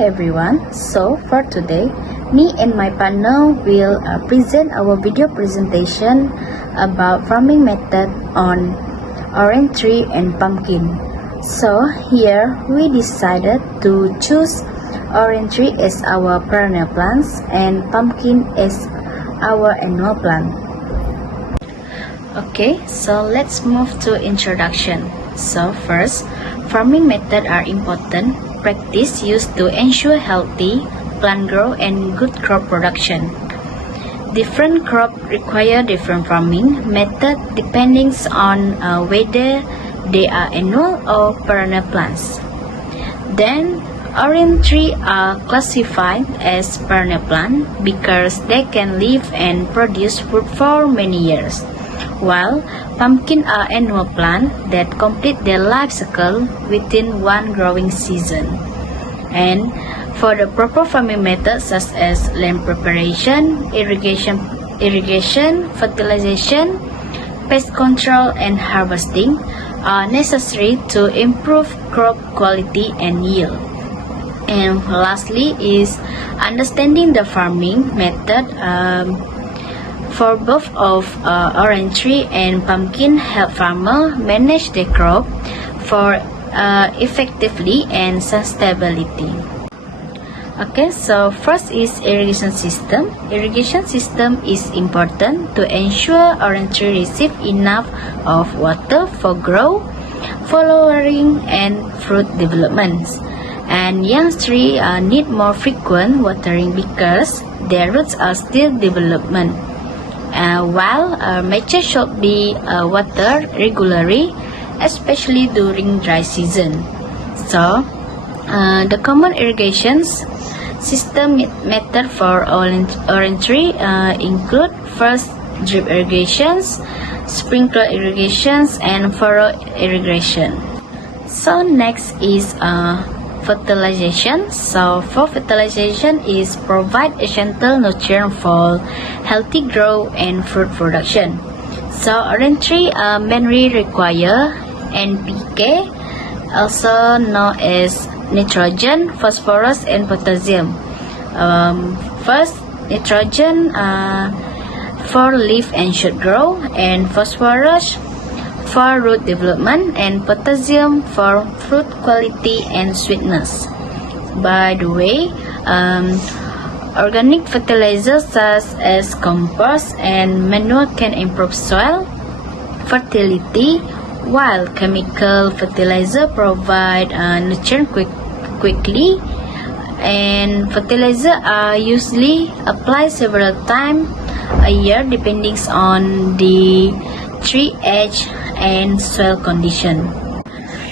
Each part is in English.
everyone, so for today, me and my partner will present our video presentation about farming method on orange tree and pumpkin. So here we decided to choose orange tree as our perennial plants and pumpkin as our annual plant. Okay, so let's move to introduction. So first, farming methods are important practice used to ensure healthy plant growth and good crop production. Different crops require different farming method depending on whether they are annual or perennial plants. Then, orange trees are classified as perennial plants because they can live and produce fruit for many years, while pumpkins are annual plants that complete their life cycle within one growing season. And for the proper farming methods such as land preparation, irrigation, fertilization, pest control, and harvesting are necessary to improve crop quality and yield. And lastly is understanding the farming method for both of orange tree and pumpkin help farmer manage their crop for effectively and sustainability. Okay, so first is irrigation system. Irrigation system is important to ensure orange tree receive enough of water for growth, flowering, and fruit development. And young trees need more frequent watering because their roots are still development. While mature should be watered regularly, especially during dry season. So, the common irrigation system method for orange tree include first drip irrigations, sprinkler irrigations, and furrow irrigation. So next is fertilization. So for fertilization is provide essential nutrients for healthy growth and fruit production. So orange tree mainly require NPK, also known as nitrogen, phosphorus, and potassium. First, nitrogen for leaf and shoot growth, and phosphorus for root development, and potassium for fruit quality and sweetness. By the way, organic fertilizers such as compost and manure can improve soil fertility, while chemical fertilizer provide nutrients quickly, and fertilizer are usually applied several times a year depending on the tree age and soil condition.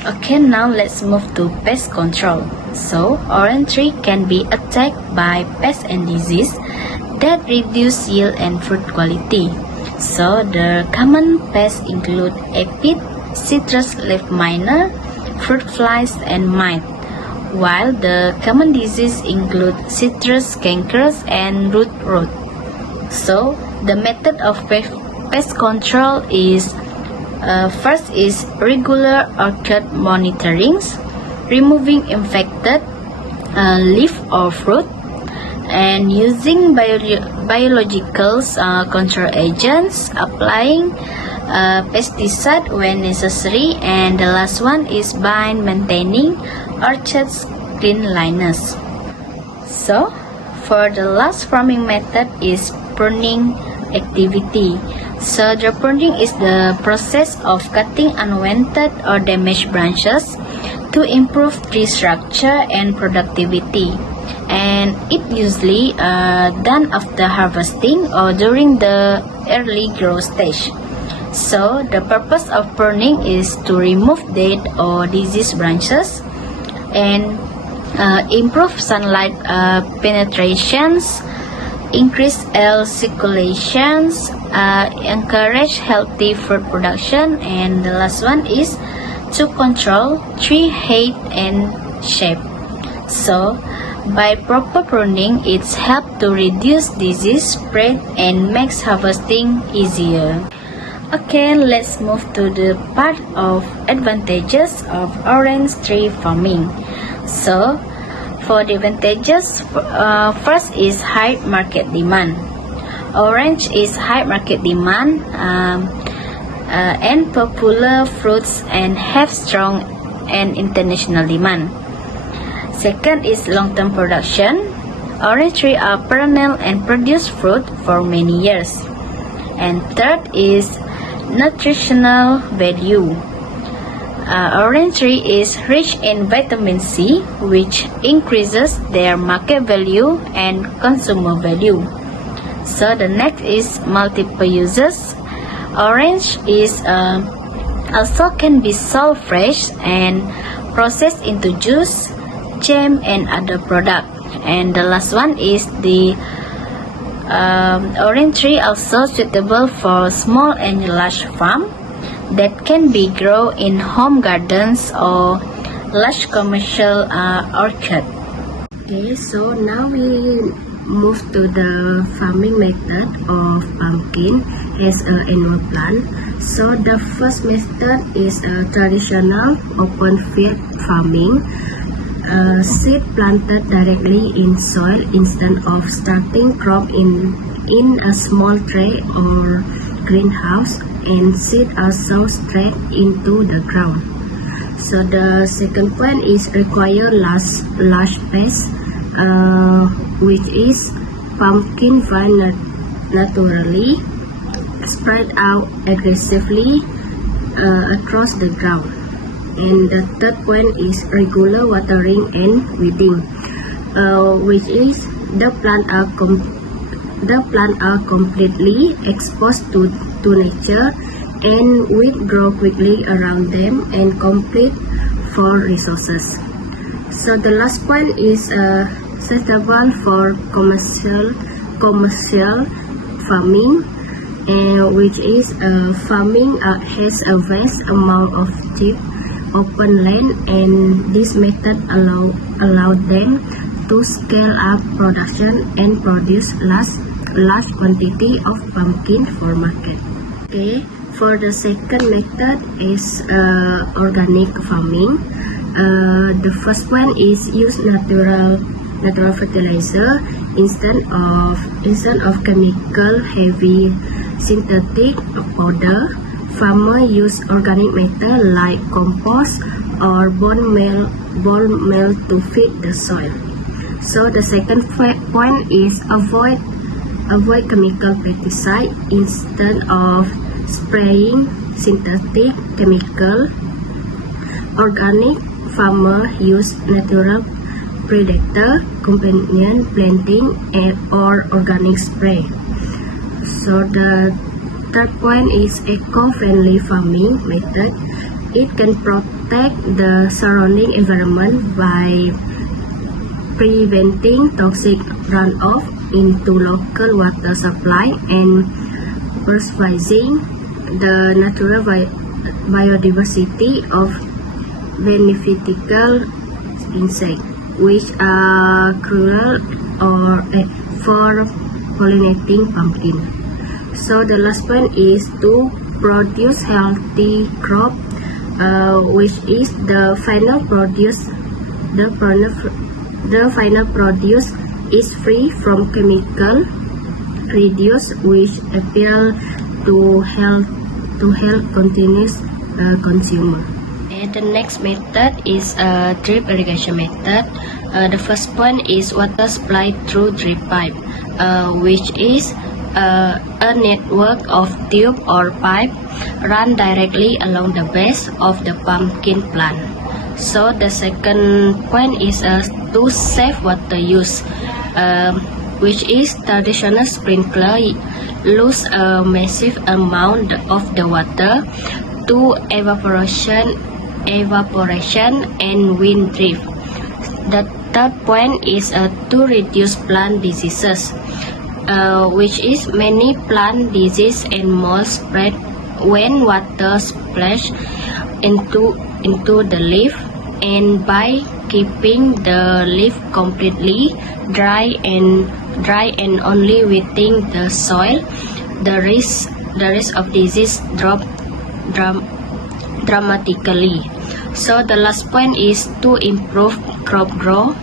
Okay, now let's move to pest control. So, orange tree can be attacked by pests and disease that reduce yield and fruit quality. So, the common pests include aphid, citrus leaf miner, fruit flies, and mite, while the common disease include citrus cankers and root rot. So, the method of pest control is first is regular orchard monitoring, removing infected leaf or fruit, and using biological control agents, applying pesticide when necessary, and the last one is by maintaining orchards cleanliness. So, for the last farming method is pruning activity. So, the pruning is the process of cutting unwanted or damaged branches to improve tree structure and productivity. And it usually done after harvesting or during the early growth stage. So, the purpose of pruning is to remove dead or diseased branches and improve sunlight penetrations, increase air circulations, encourage healthy fruit production, and the last one is to control tree height and shape. So, by proper pruning, it's helped to reduce disease spread and makes harvesting easier. Okay, let's move to the part of advantages of orange tree farming. So, For the advantages, first is high market demand. Orange is high market demand and popular fruits and have strong and international demand. Second is long-term production. Orange trees are perennial and produce fruit for many years. And third is nutritional value. Orange tree is rich in vitamin C, which increases their market value and consumer value. So the next is multiple uses. Orange is also can be sold fresh and processed into juice, jam, and other products. And the last one is the orange tree also suitable for small and large farm that can be grown in home gardens or large commercial orchard. Okay, so now we move to the farming method of pumpkin as an annual plant. So the first method is a traditional open field farming. Seed planted directly in soil instead of starting crop in a small tray or greenhouse, and seed also straight into the ground. So the second point is require large space, which is pumpkin vine naturally spread out aggressively across the ground. And the third point is regular watering and weeding, which is the plant are completely exposed to nature, and weed grow quickly around them and compete for resources. So the last point is suitable for commercial farming, which is farming has a vast amount of cheap open land, and this method allowed them to scale up production and produce large quantity of pumpkin for market. Okay, for the second method is organic farming. The first one is use natural fertilizer instead of chemical heavy synthetic powder. Farmers use organic matter like compost or bone meal to feed the soil. So the second point is avoid chemical pesticide instead of spraying synthetic chemical. Organic farmers use natural predator, companion planting, or organic spray. So the third point is eco-friendly farming method. It can protect the surrounding environment by preventing toxic runoff into local water supply and preserving the natural biodiversity of beneficial insects, which are crucial for pollinating pumpkin. So the last one is to produce healthy crop, which is the final produce. The final produce is free from chemical residues, which appeal to help continuous consumer. And the next method is drip irrigation method. The first point is water supply through drip pipe, which is a network of tube or pipe run directly along the base of the pumpkin plant. So the second point is to save water use, which is traditional sprinkler lose a massive amount of the water to evaporation and wind drift. The third point is to reduce plant diseases, which is many plant disease and mold spread when water splash into the leaf, and by keeping the leaf completely dry and only wetting the soil, the risk of disease drop dramatically. So the last point is to improve crop growth.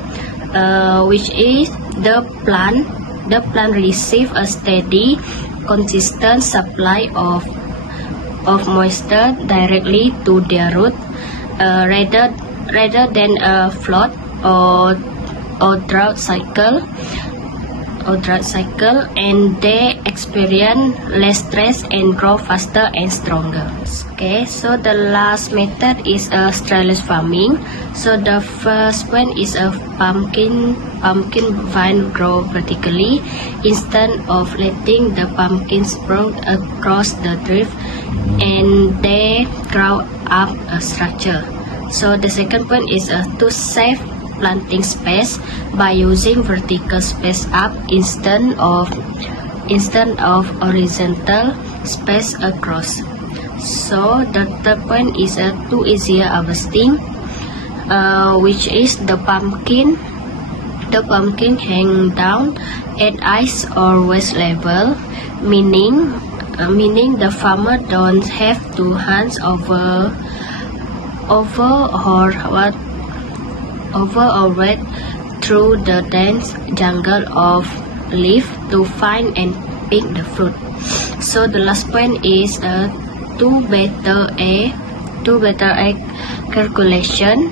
which is the plant receive a steady, consistent supply of moisture directly to their root, rather than a flood or drought cycle, and they experience less stress and grow faster and stronger. Okay, so the last method is a trellis farming. So the first one is a pumpkin vine grow vertically instead of letting the pumpkin sprout across the drift and they grow up a structure. So the second point is to save planting space by using vertical space up instead of horizontal space across. So the third point is to easier harvesting, which is the pumpkin hang down at ice or waist level, meaning the farmer don't have to hands over or wade through the dense jungle of leaf to find and pick the fruit. So the last point is to better egg calculation,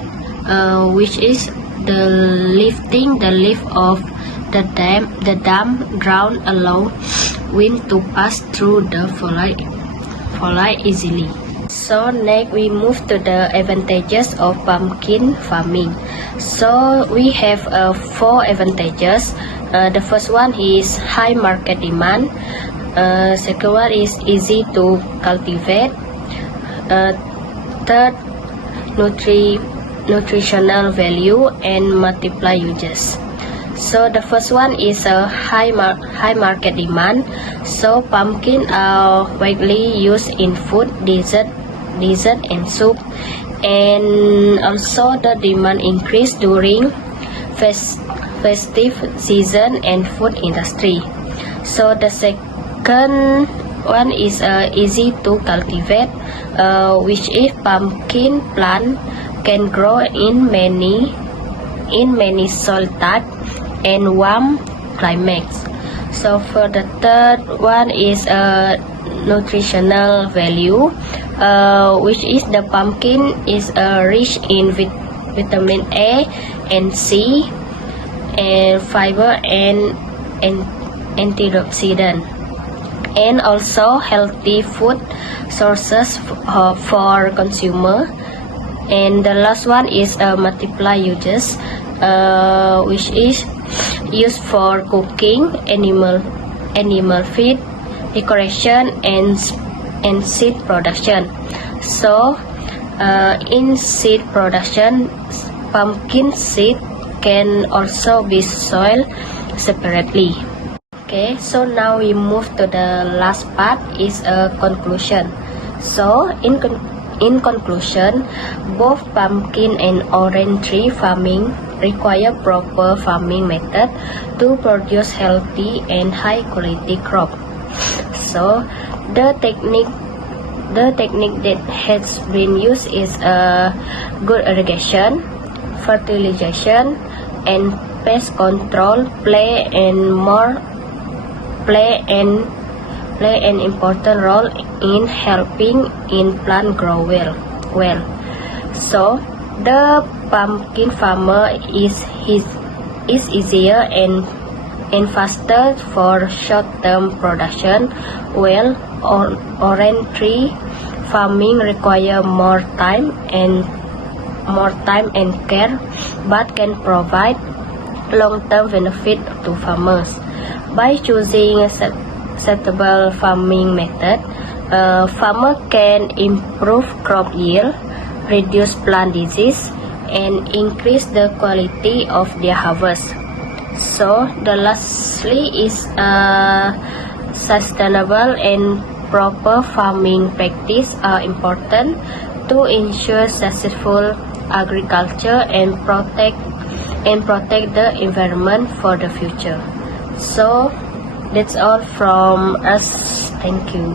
which is the lifting the leaf of the damp ground allow wind to pass through the foliage easily. So next we move to the advantages of pumpkin farming. So we have 4 advantages. The first one is high market demand. Second one is easy to cultivate. Third, nutritional value and multiply uses. So the first one is a high market demand. So pumpkin are widely used in food, dessert and soup, and also the demand increase during festive season and food industry. So the second one is easy to cultivate, which is pumpkin plant can grow in many soil types and warm climates. So for the third one is nutritional value, which is the pumpkin is rich in vitamin A and C and fiber and antioxidant, and also healthy food sources for consumer. And the last one is multiply uses, which is used for cooking, animal feed, decoration and seed production. So in seed production, pumpkin seed can also be soiled separately. Okay, so now we move to the last part is a conclusion. So in conclusion, both pumpkin and orange tree farming require proper farming method to produce healthy and high quality crop. So the technique that has been used is good irrigation, fertilization, and pest control play an important role in helping in plant grow well. So the pumpkin farmer is easier and faster for short-term production, while orange tree farming require more time and care, but can provide long-term benefit to farmers. By choosing a suitable farming method, farmer can improve crop yield, reduce plant disease, and increase the quality of their harvest. So the lastly is sustainable and proper farming practice are important to ensure successful agriculture and protect the environment for the future. So that's all from us. Thank you.